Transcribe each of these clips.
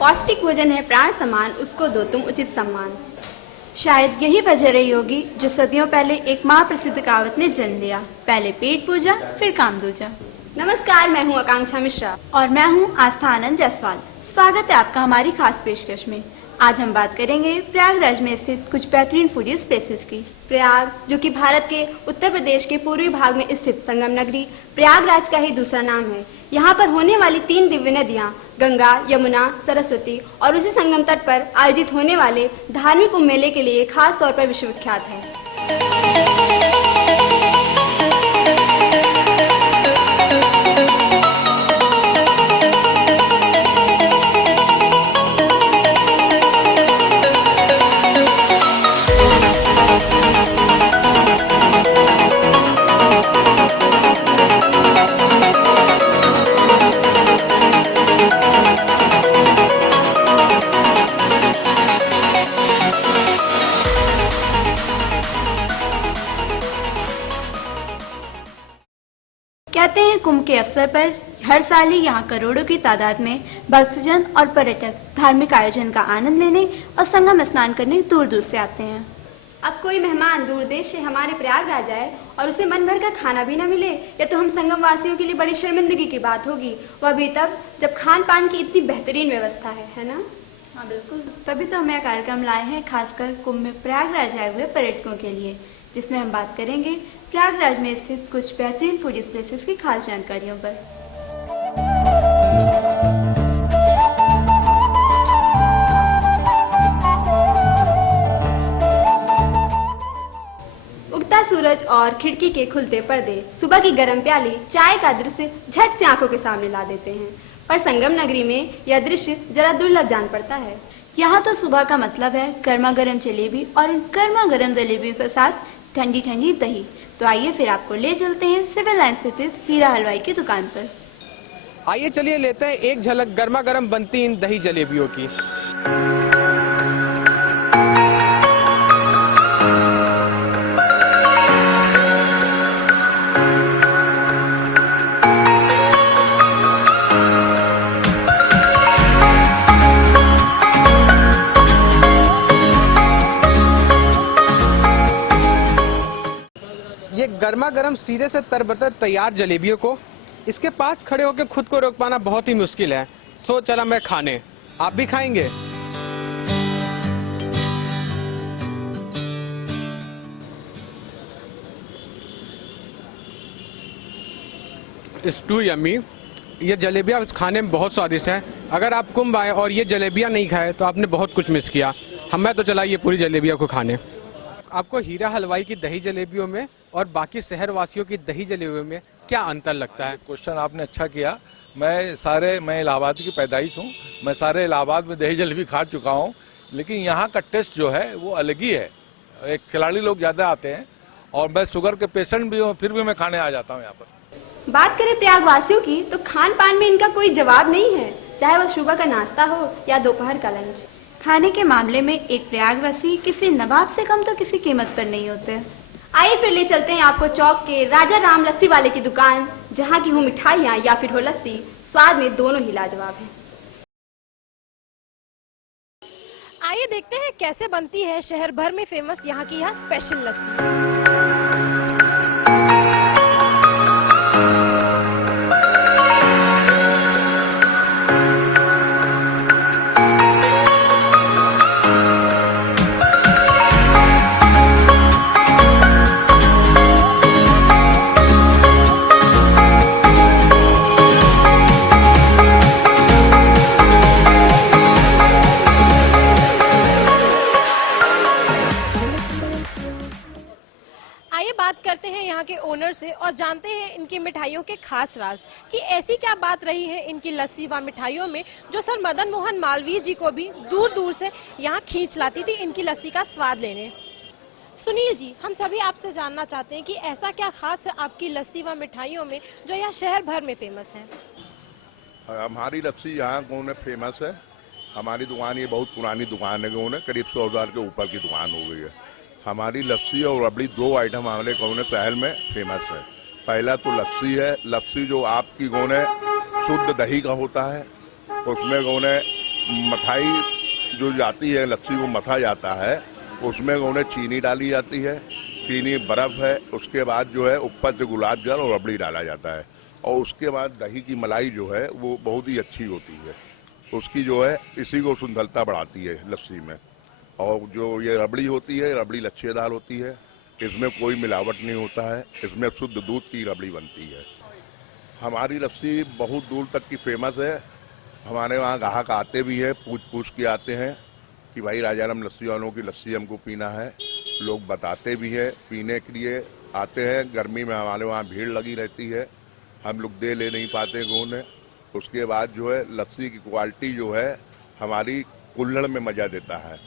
पौष्टिक भोजन है प्राण समान, उसको दो तुम उचित सम्मान। शायद यही वजह रही होगी जो सदियों पहले एक महाप्रसिद्ध कहावत ने जन्म लिया, पहले पेट पूजा फिर काम दूजा। नमस्कार, मैं हूँ आकांक्षा मिश्रा और मैं हूँ आस्था आनंद जायसवाल। स्वागत है आपका हमारी खास पेशकश में। आज हम बात करेंगे प्रयागराज में स्थित कुछ बेहतरीन फूडीज प्लेसेस की। प्रयाग, जो कि भारत के उत्तर प्रदेश के पूर्वी भाग में स्थित संगम नगरी प्रयागराज का ही दूसरा नाम है। यहाँ पर होने वाली 3 दिव्य नदियाँ गंगा, यमुना, सरस्वती और उसी संगम तट पर आयोजित होने वाले धार्मिक कुंभ मेले के लिए खास तौर पर विश्वविख्यात है। कहते हैं कुंभ के अवसर पर हर साल ही यहाँ करोड़ों की तादाद में भक्तजन और पर्यटक धार्मिक आयोजन का आनंद लेने और संगम स्नान करने दूर दूर से आते हैं। अब कोई मेहमान दूर देश से हमारे प्रयागराज आए और उसे मन भर का खाना भी न मिले, या तो हम संगम वासियों के लिए बड़ी शर्मिंदगी की बात होगी। वह भी तब जब खान पान की इतनी बेहतरीन व्यवस्था है ना? हाँ बिल्कुल, तभी तो हम यह कार्यक्रम लाए हैं खासकर कुंभ में प्रयागराज आए हुए पर्यटकों के लिए, जिसमें हम बात करेंगे प्रयागराज में स्थित कुछ बेहतरीन फूडीज प्लेसेस की खास जानकारियों पर। उगता सूरज और खिड़की के खुलते पर्दे, सुबह की गर्म प्याली चाय का दृश्य झट से आंखों के सामने ला देते हैं, पर संगम नगरी में यह दृश्य जरा दुर्लभ जान पड़ता है। यहाँ तो सुबह का मतलब है गर्मा गर्म जलेबी और इन गर्मा गर्म जलेबियों के साथ ठंडी ठंडी दही। तो आइए फिर आपको ले चलते हैं सिविल लाइन स्थित हीरा हलवाई की दुकान पर। आइए चलिए लेते हैं एक झलक गर्मा गर्म बनती इन दही जलेबियों की। ये गर्मा गर्म सीधे से तरबतर तैयार जलेबियों को इसके पास खड़े होकर खुद को रोक पाना बहुत ही मुश्किल है। सो चला मैं खाने, आप भी खाएंगे? It's too yummy. ये जलेबियाँ खाने में बहुत स्वादिष्ट हैं। अगर आप कुंभ आए और ये जलेबियाँ नहीं खाए तो आपने बहुत कुछ मिस किया। मैं तो चला ये पूरी जलेबियाँ को खाने। आपको हीरा हलवाई की दही जलेबियों में और बाकी शहर वासियों की दही जलेबियों में क्या अंतर लगता है? क्वेश्चन आपने अच्छा किया। मैं इलाहाबाद की पैदाइश हूँ। मैं सारे इलाहाबाद में दही जलेबी खा चुका हूँ, लेकिन यहाँ का टेस्ट जो है वो अलग ही है। एक खिलाड़ी लोग ज़्यादा आते हैं और मैं शुगर के पेशेंट भी हूँ, फिर भी मैं खाने आ जाता हूँ यहाँ पर। बात करें प्रयाग वासियों की तो खान पान में इनका कोई जवाब नहीं है, चाहे वह सुबह का नाश्ता हो या दोपहर का लंच। खाने के मामले में एक प्रयागवासी किसी नवाब से कम तो किसी कीमत पर नहीं होते। आइए फिर ले चलते हैं आपको चौक के राजा राम लस्सी वाले की दुकान, जहाँ की हो मिठाइयाँ या फिर हो लस्सी, स्वाद में दोनों ही लाजवाब हैं। आइए देखते हैं कैसे बनती है शहर भर में फेमस यहाँ की यह स्पेशल लस्सी। बात करते हैं यहाँ के ओनर से और जानते हैं इनकी मिठाइयों के खास राज कि ऐसी क्या बात रही है इनकी लस्सी व मिठाइयों में जो सर मदन मोहन मालवीय जी को भी दूर दूर से यहाँ खींच लाती थी इनकी लस्सी का स्वाद लेने। सुनील जी, हम सभी आपसे जानना चाहते हैं कि ऐसा क्या खास है आपकी लस्सी व मिठाइयों में जो यहाँ शहर भर में फेमस है? हमारी लस्सी यहाँ कौन फेमस है। हमारी दुकान ये बहुत पुरानी दुकान है, कौन करीब 100 साल के ऊपर की दुकान हो गई है। हमारी लस्सी और रबड़ी दो आइटम हमारे कौन शहर में फेमस है। पहला तो लस्सी है। लस्सी जो आपकी कौन शुद्ध दही का होता है, उसमें कौन मठाई जो जाती है, लस्सी को मथा जाता है, उसमें उन्हें चीनी डाली जाती है, चीनी बर्फ है, उसके बाद जो है ऊपर से गुलाब जल और रबड़ी डाला जाता है, और उसके बाद दही की मलाई जो है वो बहुत ही अच्छी होती है, उसकी जो है इसी को सुंदरता बढ़ाती है लस्सी में। और जो ये रबड़ी होती है, रबड़ी लच्छेदार होती है, इसमें कोई मिलावट नहीं होता है, इसमें शुद्ध दूध की रबड़ी बनती है। हमारी लस्सी बहुत दूर तक की फेमस है, हमारे वहाँ ग्राहक आते भी है, पूछ पूछ के आते हैं कि भाई राजाराम लस्सी वालों की लस्सी हमको पीना है। लोग बताते भी है, पीने के लिए आते हैं। गर्मी में हमारे वहाँ भीड़ लगी रहती है, हम लोग दे ले नहीं पाते उन्हें। उसके बाद जो है लस्सी की क्वालिटी जो है हमारी कुल्हड़ में मज़ा देता है,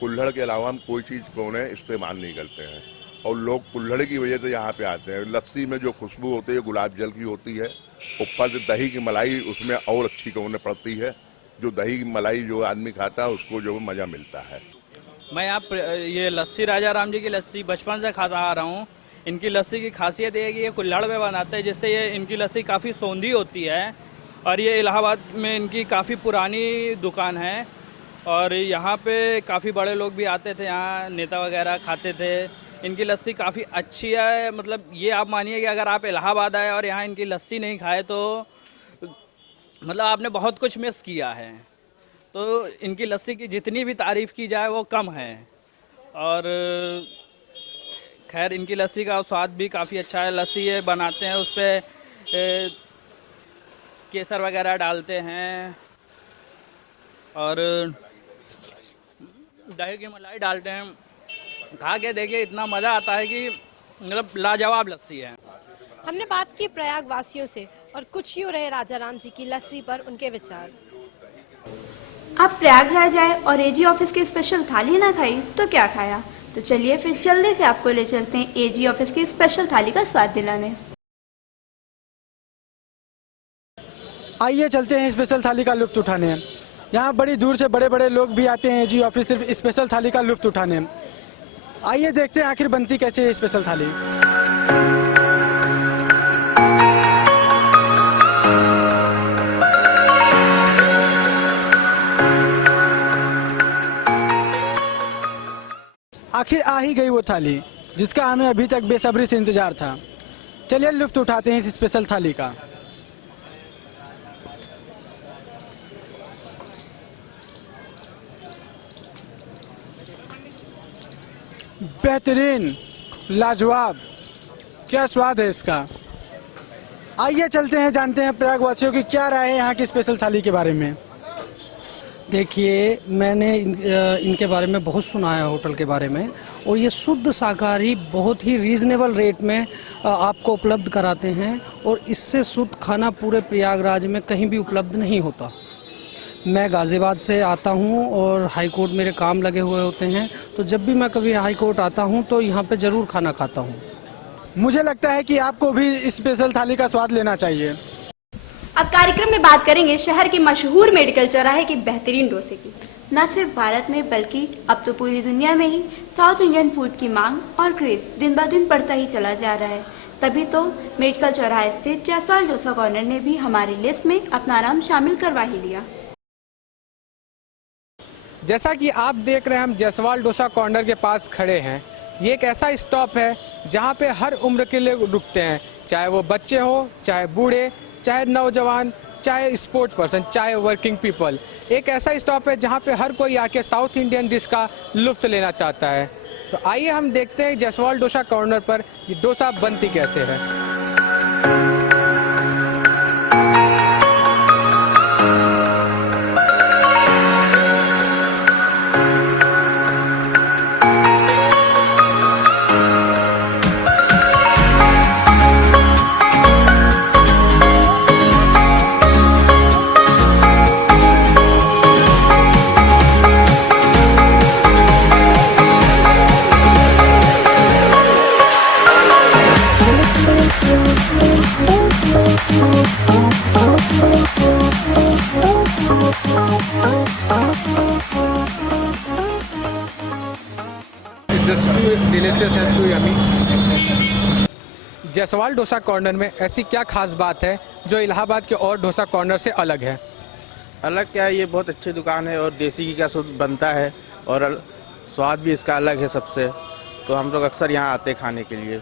कुल्हड़ के अलावा हम कोई चीज़ को उन्हें इस्तेमाल नहीं करते हैं, और लोग कुल्हड़ की वजह से यहाँ पे आते हैं। लस्सी में जो खुशबू होती है गुलाब जल की होती है, ऊपर से दही की मलाई उसमें और अच्छी कौने पड़ती है। जो दही की मलाई जो आदमी खाता है उसको जो मज़ा मिलता है। मैं आप ये लस्सी राजा राम जी की लस्सी बचपन से खाता आ रहा हूँ। इनकी लस्सी की खासियत ये है कि ये कुल्हड़ में बनाते हैं, जिससे ये इनकी लस्सी काफ़ी सौंधी होती है, और ये इलाहाबाद में इनकी काफ़ी पुरानी दुकान है, और यहाँ पे काफ़ी बड़े लोग भी आते थे, यहाँ नेता वगैरह खाते थे। इनकी लस्सी काफ़ी अच्छी है, मतलब ये आप मानिए कि अगर आप इलाहाबाद आए और यहाँ इनकी लस्सी नहीं खाए तो मतलब आपने बहुत कुछ मिस किया है। तो इनकी लस्सी की जितनी भी तारीफ़ की जाए वो कम है। और खैर इनकी लस्सी का स्वाद भी काफ़ी अच्छा है। लस्सी ये बनाते हैं, उस पर केसर वगैरह डालते हैं और दही की मलाई डालते हैं। खा के देखिए, इतना मज़ा आता है कि मतलब लाजवाब लस्सी है। हमने बात की प्रयाग वासियों से, और कुछ यूँ रहे राजा राम जी की लस्सी पर उनके विचार। आप प्रयागराज आए और एजी ऑफिस की स्पेशल थाली ना खाई तो क्या खाया? तो चलिए फिर जल्दी से आपको ले चलते हैं एजी ऑफिस की स्पेशल थाली का स्वाद दिलाने। आइए चलते हैं स्पेशल थाली का लुत्फ उठाने। यहाँ बड़ी दूर से बड़े बड़े लोग भी आते हैं एजी ऑफिस सिर्फ स्पेशल थाली का लुत्फ उठाने। आइए देखते हैं आखिर बनती कैसे है स्पेशल थाली। आखिर आ ही गई वो थाली जिसका हमें अभी तक बेसब्री से इंतजार था। चलिए लुत्फ उठाते हैं इस स्पेशल थाली का। बेहतरीन, लाजवाब, क्या स्वाद है इसका। आइए चलते हैं, जानते हैं प्रयागवासियों की क्या राय है यहाँ की स्पेशल थाली के बारे में। देखिए, मैंने इनके बारे में बहुत सुना है, होटल के बारे में, और ये शुद्ध शाकाहारी बहुत ही रीज़नेबल रेट में आपको उपलब्ध कराते हैं, और इससे शुद्ध खाना पूरे प्रयागराज में कहीं भी उपलब्ध नहीं होता। मैं गाज़ियाबाद से आता हूँ और हाई कोर्ट मेरे काम लगे हुए होते हैं, तो जब भी मैं कभी हाई कोर्ट आता हूँ तो यहाँ पे ज़रूर खाना खाता हूँ। मुझे लगता है कि आपको भी स्पेशल थाली का स्वाद लेना चाहिए। अब कार्यक्रम में बात करेंगे शहर के मशहूर मेडिकल चौराहे के बेहतरीन डोसे की। न सिर्फ भारत में बल्कि अब तो पूरी दुनिया में ही साउथ इंडियन फूड की मांग और क्रेज दिन ब दिन बढ़ता ही चला जा रहा है। तभी तो मेडिकल चौराहे स्थित जायसवाल डोसा कॉर्नर ने भी हमारी लिस्ट में अपना नाम शामिल करवा ही लिया। जैसा कि आप देख रहे हैं, हम जायसवाल डोसा कॉर्नर के पास खड़े हैं। ये एक ऐसा स्टॉप है जहाँ पे हर उम्र के लोग रुकते हैं, चाहे वो बच्चे हो, चाहे बूढ़े, चाहे नौजवान, चाहे स्पोर्ट्स पर्सन, चाहे वर्किंग पीपल। एक ऐसा स्टॉप है जहाँ पे हर कोई आके साउथ इंडियन डिश का लुत्फ लेना चाहता है। तो आइए हम देखते हैं जायसवाल डोसा कॉर्नर पर ये डोसा बनती कैसे है। Just too delicious and too yummy. Jaiswal dosa corner में ऐसी क्या खास बात है जो इलाहाबाद के और डोसा कॉर्नर से अलग है? अलग क्या है, ये बहुत अच्छी दुकान है और देसी घी का शुद्ध बनता है और स्वाद भी इसका अलग है सबसे, तो हम लोग अक्सर यहाँ आते खाने के लिए।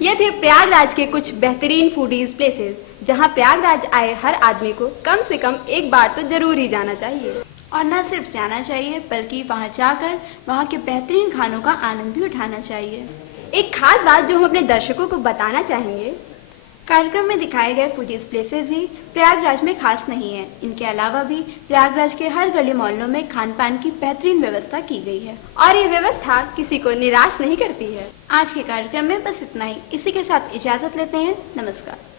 ये थे प्रयागराज के कुछ बेहतरीन फूडीज प्लेसेस जहां प्रयागराज आए हर आदमी को कम से कम एक बार तो जरूर ही जाना चाहिए। और न सिर्फ जाना चाहिए बल्कि वहाँ जाकर वहाँ के बेहतरीन खानों का आनंद भी उठाना चाहिए। एक खास बात जो हम अपने दर्शकों को बताना चाहेंगे, कार्यक्रम में दिखाए गए फूडीज प्लेसेस ही प्रयागराज में खास नहीं है, इनके अलावा भी प्रयागराज के हर गली मोहल्लों में खान पान की बेहतरीन व्यवस्था की गई है और ये व्यवस्था किसी को निराश नहीं करती है। आज के कार्यक्रम में बस इतना ही। इसी के साथ इजाजत लेते हैं। नमस्कार।